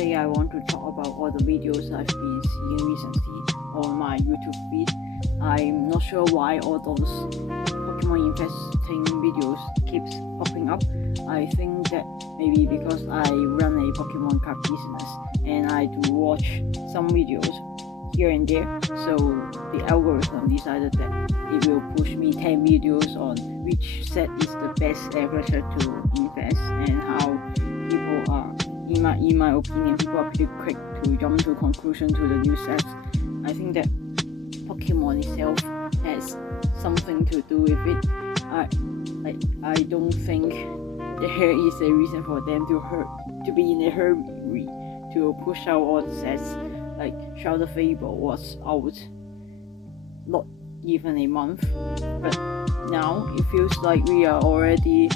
today I want to talk about all the videos I've been seeing recently on my YouTube feed. I'm not sure why all those Pokemon investing videos keeps popping up. I think that maybe because I run a Pokemon card business and I do watch some videos here and there, so the algorithm decided that it will push me 10 videos on which set is the best aggressor to invest and how people are, in my opinion, people are pretty quick to jump to conclusion to the new sets. I think that Pokemon itself has something to do with it. I don't think there is a reason for them to be in a hurry to push out all the sets. Like Shroud of Fable was out not even a month, but now it feels like we are already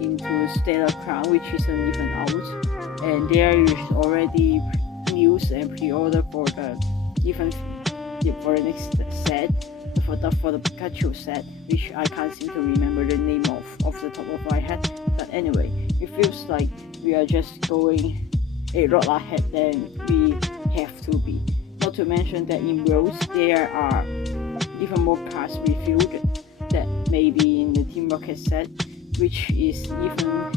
into Stellar Crown, which isn't even out, and there is already news and pre-order for the next set, for the Pikachu set, which I can't seem to remember the name off the top of my head. But anyway, it feels like we are just going a lot ahead than we have to be. Not to mention that in Rose there are even more cards revealed that may be in the Team Rocket set, which is even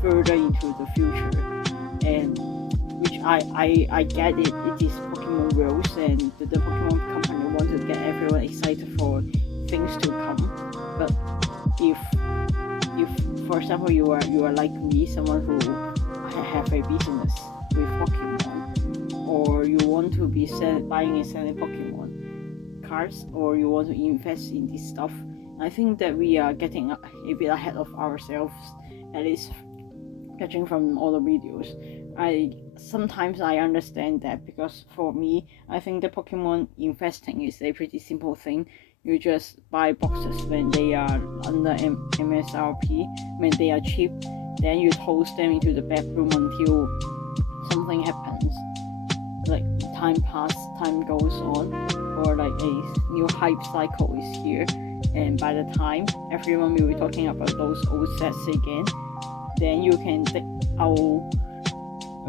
further into the future, and which I get it. It is Pokemon Rose, and the Pokemon company want to get everyone excited for things to come. But if for example you are like me, someone who have a business with Pokemon, or you want to be buying and selling Pokemon cards, or you want to invest in this stuff, I think that we are getting a bit ahead of ourselves, at least judging from all the videos. Sometimes I understand that, because for me, I think the Pokemon investing is a pretty simple thing. You just buy boxes when they are under MSRP, when they are cheap, then you toast them into the back room until something happens, like time goes on, or like a new hype cycle is here, and by the time everyone will be talking about those old sets again, then you can take out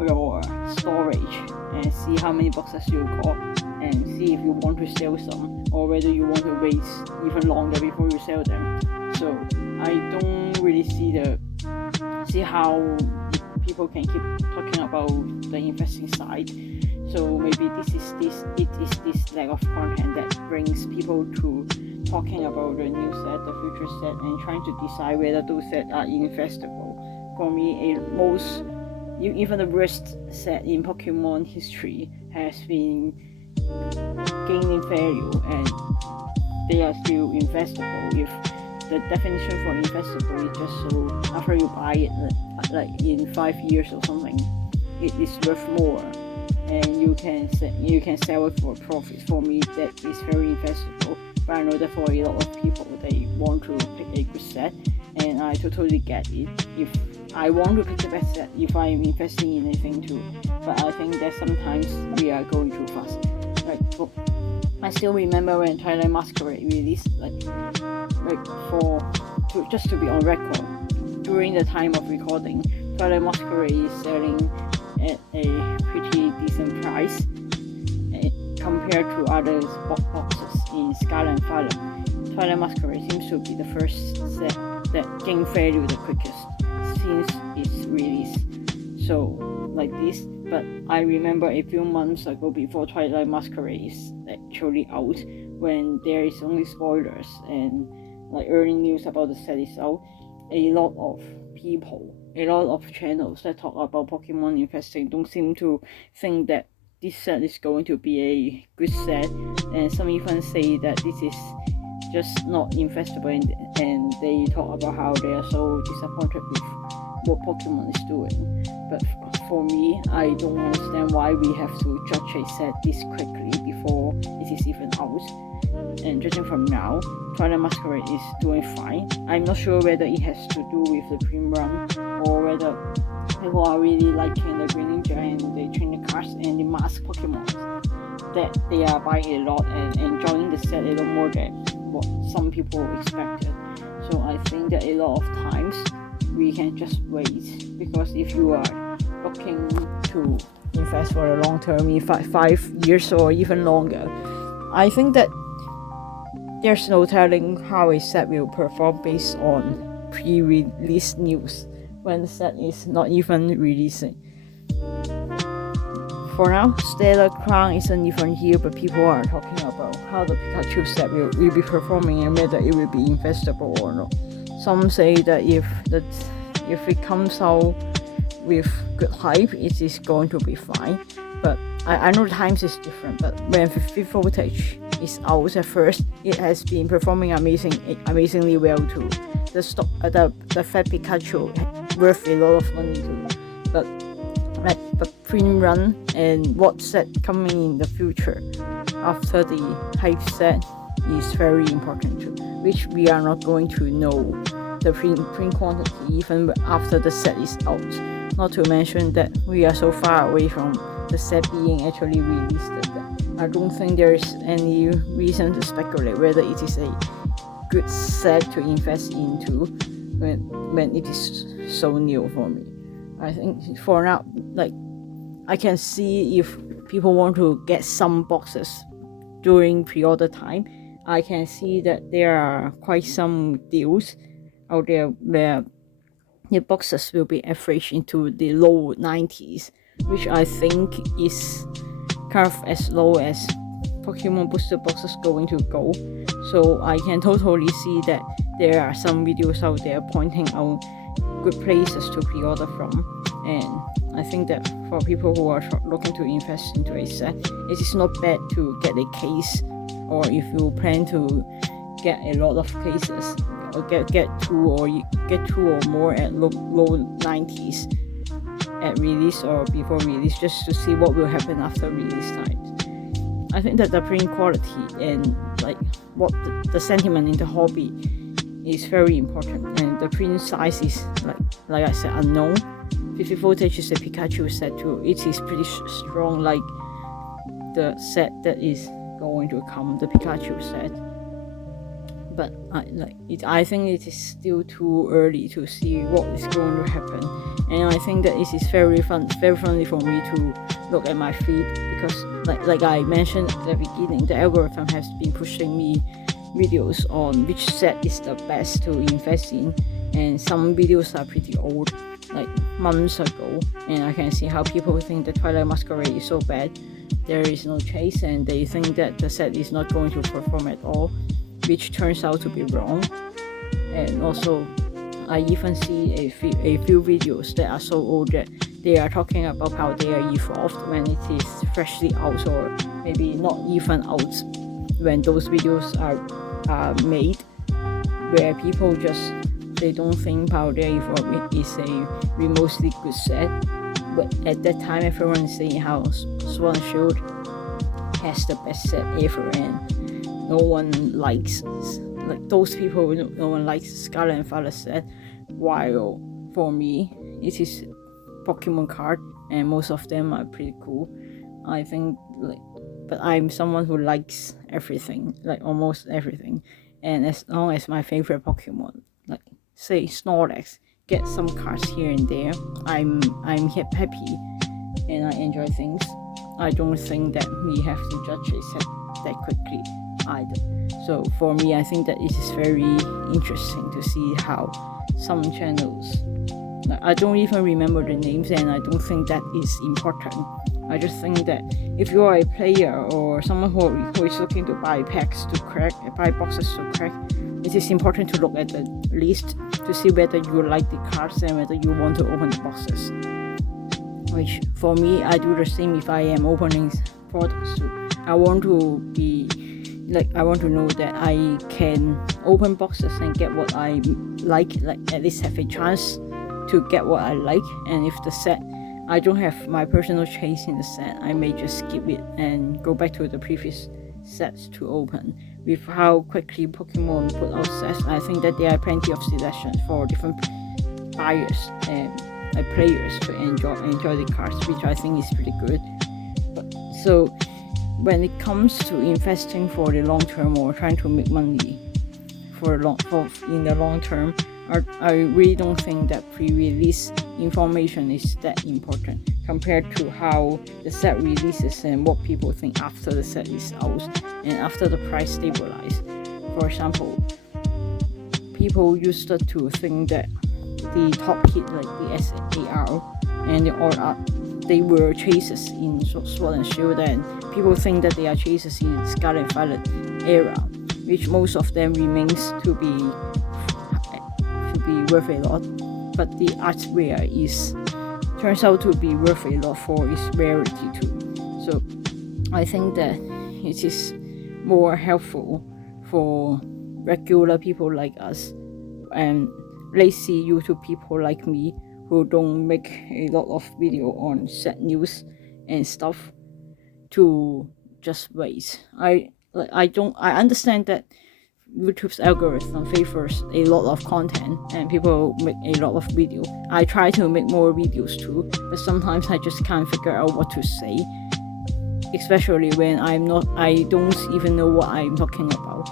your storage and see how many boxes you got, and see if you want to sell some, or whether you want to wait even longer before you sell them. So I don't really see how people can keep talking about the investing side. So maybe it is this lack of content that brings people to talking about the new set, the future set, and trying to decide whether those sets are investable. For me, even the worst set in Pokemon history has been gaining value, and they are still investable. If the definition for investable is just so after you buy it, like in 5 years or something, it is worth more, and you can sell it for profit. For me, that is very investable. But I know that for a lot of people, they want to pick a good set, and I totally get it. If I want to pick the best set, if I'm investing in anything too, but I think that sometimes we are going too fast. I still remember when Twilight Masquerade released, just to be on record, during the time of recording, Twilight Masquerade is selling at a pretty decent price compared to other boxes in Scarlet and Violet. Twilight Masquerade seems to be the first set that gained value the quickest since its release. So like this, but I remember a few months ago, before Twilight Masquerade is actually out, when there is only spoilers and like early news about the set is out, a lot of people, a lot of channels that talk about Pokemon investing don't seem to think that this set is going to be a good set, and some even say that this is just not investable, and they talk about how they are so disappointed with what Pokemon is doing. But for me, I don't understand why we have to judge a set this quickly before it is even out. And judging from now, Twilight Masquerade is doing fine. I'm not sure whether it has to do with the Dream Run, or whether people are really liking the Greninja and the trainer cards and the mask Pokemon, that they are buying a lot and enjoying the set a lot more than what some people expected. So I think that a lot of times we can just wait, because if you are looking to invest for the long term in 5 years or even longer. I think that there's no telling how a set will perform based on pre-release news when the set is not even releasing. For now, Stellar Crown isn't even here, but people are talking about how the Pikachu set will be performing and whether it will be investable or not. Some say that if it comes out with good hype, it is going to be fine. But I know times is different. But when Fifth Voltage is out at first, it has been performing amazingly well too. The Fat Pikachu worth a lot of money too. But print run and what set coming in the future after the hype set is very important too, which we are not going to know the print quantity even after the set is out. Not to mention that we are so far away from the set being actually released that I don't think there is any reason to speculate whether it is a good set to invest into when it is so new for me. I think for now, I can see if people want to get some boxes during pre-order time, I can see that there are quite some deals out there where the boxes will be averaged into the low 90s, which I think is kind of as low as Pokemon booster boxes going to go. So I can totally see that there are some videos out there pointing out good places to pre-order from, and I think that for people who are looking to invest into a set, it is not bad to get a case, or if you plan to get a lot of cases, or get two or more at low 90s at release or before release, just to see what will happen after release times. I think that the print quality and what the sentiment in the hobby is very important, and the print size is like I said, unknown. 50 Voltage is a Pikachu set too. It is pretty strong, like the set that is going to come, the Pikachu set. But I think it is still too early to see what is going to happen, and I think that it is very friendly for me to look at my feed, because like I mentioned at the beginning, the algorithm has been pushing me videos on which set is the best to invest in, and some videos are pretty old, like months ago, and I can see how people think the Twilight Masquerade is so bad, there is no chase, and they think that the set is not going to perform at all, which turns out to be wrong. And also, I even see a few videos that are so old that they are talking about how they are evolved when it is freshly out, or maybe not even out when those videos are made, where people they don't think Paldea Evolved is a remotely good set. But at that time, everyone is saying how Sword and Shield has the best set ever, and no one likes, those people, no one likes Scarlet and Violet set, while for me, it is Pokemon card, and most of them are pretty cool. I think, but I'm someone who likes everything, almost everything, and as long as my favorite Pokemon, say Snorlax, get some cards here and there, I'm happy, and I enjoy things. I don't think that we have to judge a set that quickly either. So for me, I think that it is very interesting to see how some channels, I don't even remember the names, and I don't think that is important. I just think that if you are a player or someone who is looking to buy packs to crack, buy boxes to crack, it is important to look at the list to see whether you like the cards and whether you want to open the boxes. Which for me, I do the same if I am opening products too. I want to be I want to know that I can open boxes and get what I like at least have a chance to get what I like. And if the set, I don't have my personal chase in the set, I may just skip it and go back to the previous sets to open. With how quickly Pokemon put out sets, I think that there are plenty of selections for different buyers and players to enjoy the cards, which I think is pretty good. So when it comes to investing for the long term or trying to make money in the long term, I really don't think that pre-release information is that important compared to how the set releases and what people think after the set is out and after the price stabilizes. For example, people used to think that the top hit like the SAR and the All Out, they were chases in Sword and Shield, and people think that they are chases in Scarlet and Violet era, which most of them remains to be worth a lot, but the art rare turns out to be worth a lot for its rarity too. So I think that it is more helpful for regular people like us and lazy YouTube people like me who don't make a lot of video on set news and stuff to just wait. I understand that YouTube's algorithm favors a lot of content and people make a lot of video. I try to make more videos too, but sometimes I just can't figure out what to say, especially when I don't even know what I'm talking about.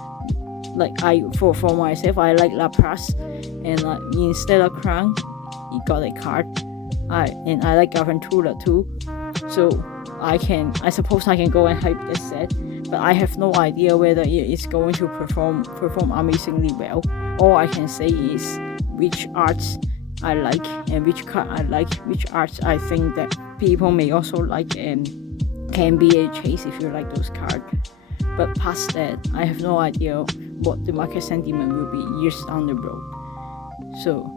Like for myself, I like Lapras, and instead of Crown, he got a card. I like Garantula too, so I suppose I can go and hype this set, but I have no idea whether it is going to perform amazingly well. All I can say is which arts I like and which card I like, which arts I think that people may also like and can be a chase if you like those cards. But past that, I have no idea what the market sentiment will be years down the road. So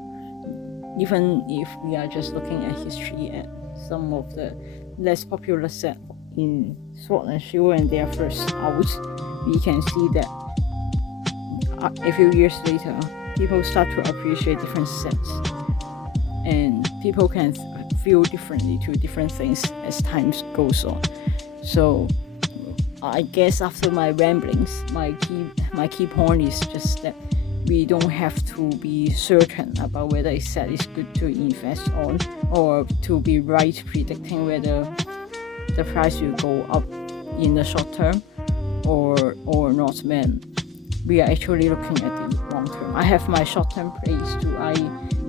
even if we are just looking at history at some of the less popular sets in Sword and Shield and their first out, we can see that a few years later, people start to appreciate different sets, and people can feel differently to different things as time goes on. So I guess after my ramblings, my key point is just that we don't have to be certain about whether a set is good to invest on or to be right predicting whether the price will go up in the short term or not, man. We are actually looking at the long term. I have my short term plays too.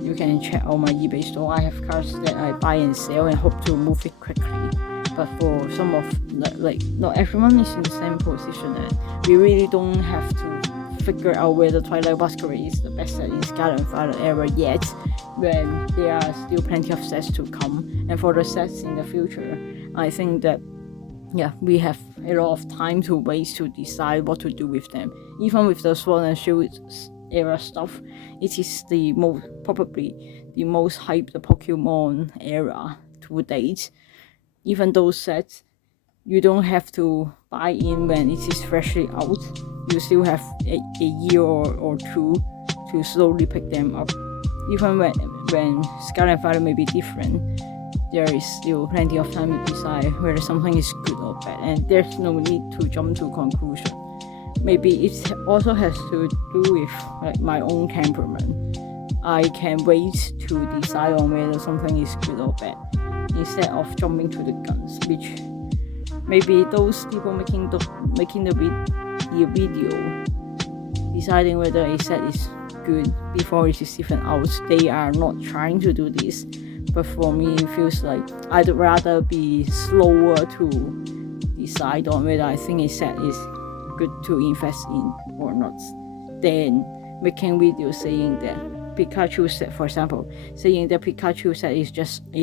You can check out my eBay store. I have cards that I buy and sell and hope to move it quickly. But for some of not everyone is in the same position, and we really don't have to figure out whether Twilight Masquerade is the best set in Scarlet and Violet era yet, when there are still plenty of sets to come. And for the sets in the future, I think that we have a lot of time to wait to decide what to do with them. Even with the Sword and Shield era stuff, it is probably the most hyped Pokemon era to date. Even those sets, you don't have to buy in when it is freshly out. You still have a year or two to slowly pick them up. Even when Scarlet and Violet may be different, there is still plenty of time to decide whether something is good or bad, and there's no need to jump to conclusion. Maybe it also has to do with my own temperament. I can wait to decide on whether something is good or bad instead of jumping to the guns, which maybe those people making the video deciding whether a set is good before it is even out, they are not trying to do this. But for me, it feels like I'd rather be slower to decide on whether I think a set is good to invest in or not, than making videos saying that Pikachu set, for example, saying that Pikachu set is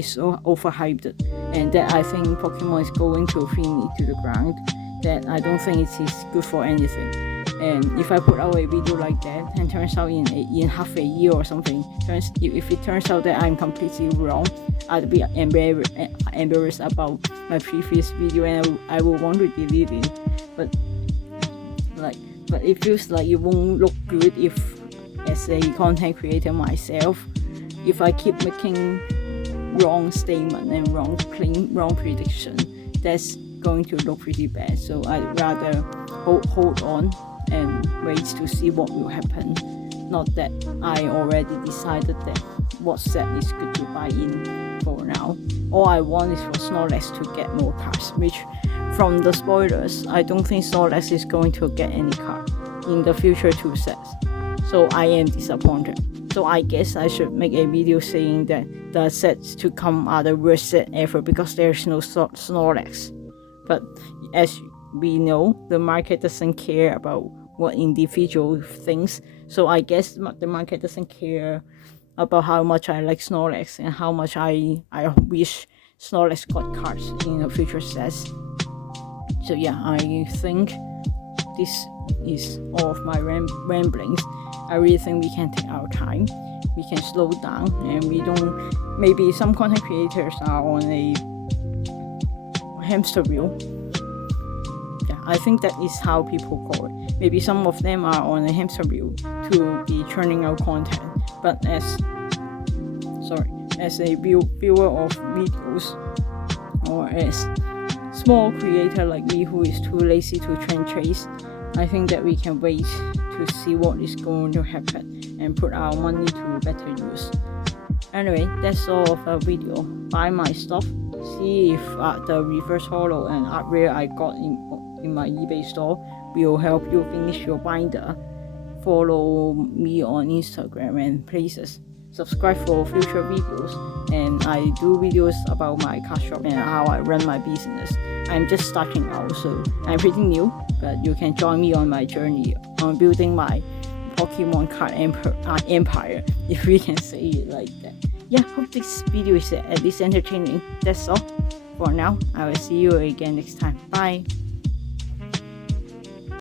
so overhyped, and that I think Pokemon is going to pin it to the ground, that I don't think it is good for anything. And if I put out a video like that and turns out in half a year or something, if it turns out that I'm completely wrong, I'd be embarrassed about my previous video and I will want to delete it. But it feels like it won't look good if, as a content creator myself, if I keep making wrong statement and wrong prediction, that's going to look pretty bad. So I'd rather hold on and wait to see what will happen. Not that I already decided that what set is good to buy in for now. All I want is for Snorlax to get more cards, which from the spoilers, I don't think Snorlax is going to get any card in the future 2 sets. So I am disappointed. So I guess I should make a video saying that the sets to come are the worst set ever because there's no Snorlax. But as we know, the market doesn't care about what individual thinks. So I guess the market doesn't care about how much I like Snorlax and how much I wish Snorlax got cards in the future sets. So yeah, I think this is all of my ramblings. I really think we can take our time, we can slow down, and we don't, maybe some content creators are on a hamster wheel. Yeah, I think that is how people call it. Maybe some of them are on a hamster wheel to be churning out content, but as a viewer of videos, or as small creator like me who is too lazy to trend chase, I think that we can wait to see what is going to happen and put our money to better use. Anyway, that's all of the video. Buy my stuff, see if the reverse holo and art rare I got in my eBay store will help you finish your binder. Follow me on Instagram and places. Subscribe for future videos, and I do videos about my card shop and how I run my business. I'm just starting out, so I'm pretty new, but you can join me on my journey on building my Pokemon card empire, if we can say it like that. Yeah, hope this video is at least entertaining. That's all for now. I will see you again next time. Bye.